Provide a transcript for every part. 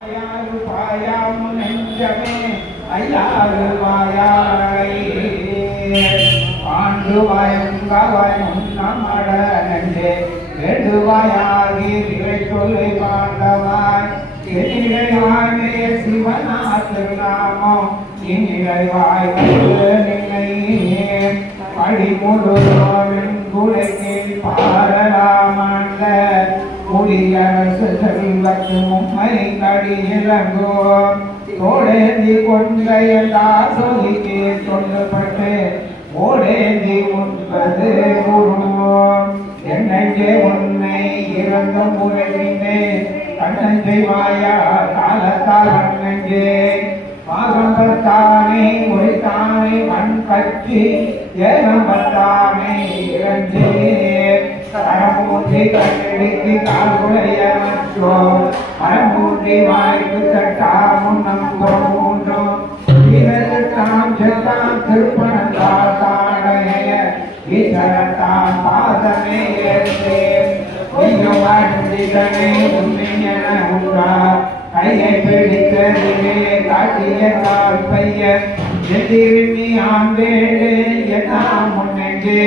ஐயாறு பாயாம் நெஞ்சமே ஐயாறு முன்னமட நெஞ்சே வேண்டுவாயாகி விரை சொல்லி பாண்டவாய் நிலை குடியரசு செல்வத்து கடியிலங்கோ தோடேந்தி கொண்டையதா சொல்லிக்கு சொல்லப்பட்டு ஓடேந்தி உண்பது குருவோம் என்னையே உன்னை இறந்தும் உறவினே கண்ணஞ்சை மாயா காலத்தால் மாகம்பத்தானே உரைத்தானே மண் கட்சி ஏகம்பத்தானே இறஞ்சே கரமூன்றி கண்ணெடுத்து கால்குலைய வாய்க்கு தட்டா முன்னம் மூன்றும் வீரத்தாம் செல்லாம் திருப்பணத்தால் தாடைய பாதமே ஏற்றே நீயும் உண்மையென உண்டா கையை பிடித்ததிலே காட்டிய கால் பையன் ஆண்டேடே முன்னெங்கே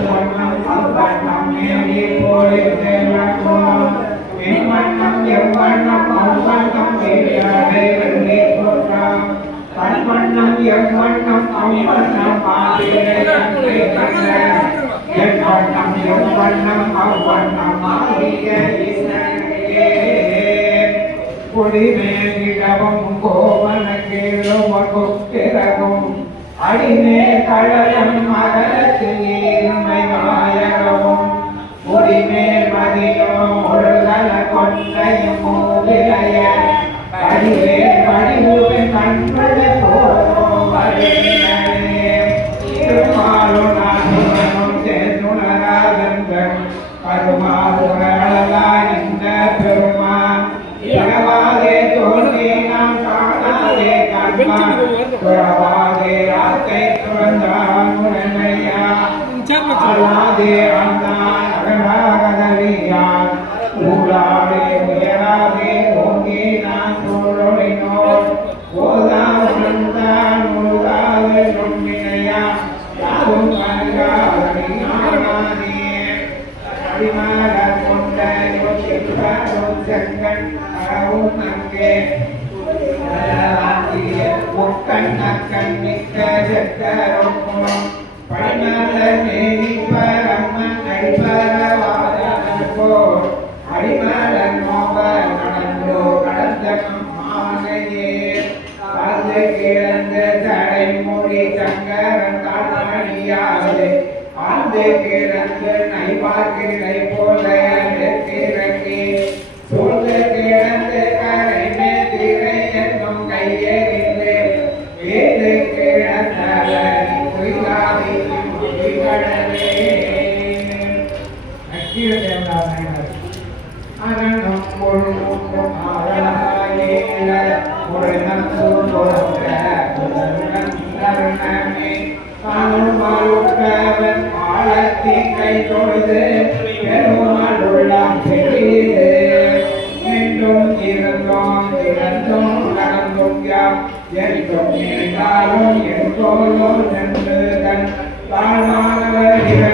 கண்வண்ணம் எவ்வண்ணம் அவ்வண்ணம் மாலே கண்ணே கண்ண எவ்வண்ணம் எவ்வண்ணம் அவ்வண்ணம் மாலிய கோவன கீழும் அடிமே கழகம் மகரத்தில் ஏறுமை நாயகமும் முடிமே மதியும் முருகன கொண்டையும் மூவிலைய படிவே படிவுவின் முக்கண் அக்கண் மிக்க செக்கரொக்கும் படிமால மேனி பரம்மன் அடிபரவாதோ கை தொழுது பெருமாள் உள்ளம் பெரியது நின்றும் இருந்தோம் இறந்தோம் நடந்தும் யாம் என்றும் இருந்தாலும் என் எங்கோலும் நின்று தன் தாழ்மானவர் இறஞ்சும்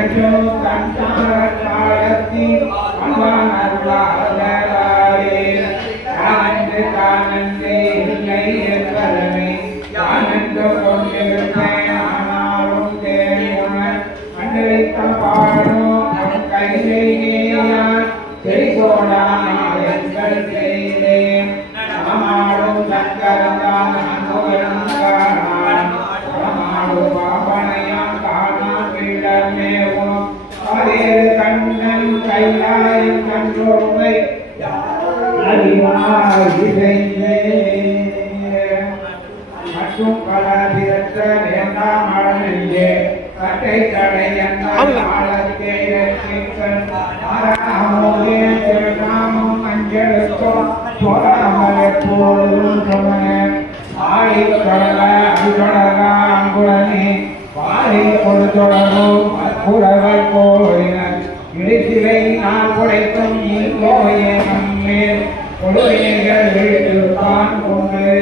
இடிசிலை நான் குடைக்கும் நீங்கோயே நம்மேல் கொடுமைகள் வீட்டுத்தான் கொண்டு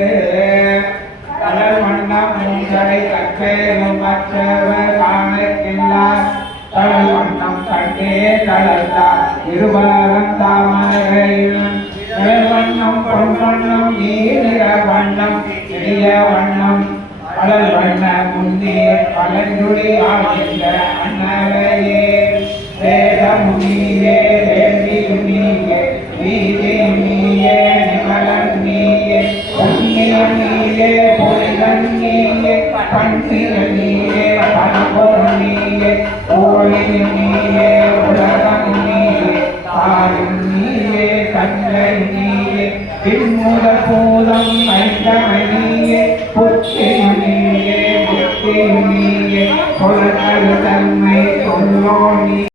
கடல் மன்னம் உங்களை தக்கேனும் மற்றவர் கடல் வண்ண முந்திய பழங்குடி ஆகின்ற அண்ணலையே வேத முனியே வேண்டி நீதி நீயே நிமலன் நீயே நீயே புனிதன் நீயே நீயே நீயே கோழி நீயே உலகம் நீயே தாயும் நீயே தந்தை நீயே பின்முத பூதம்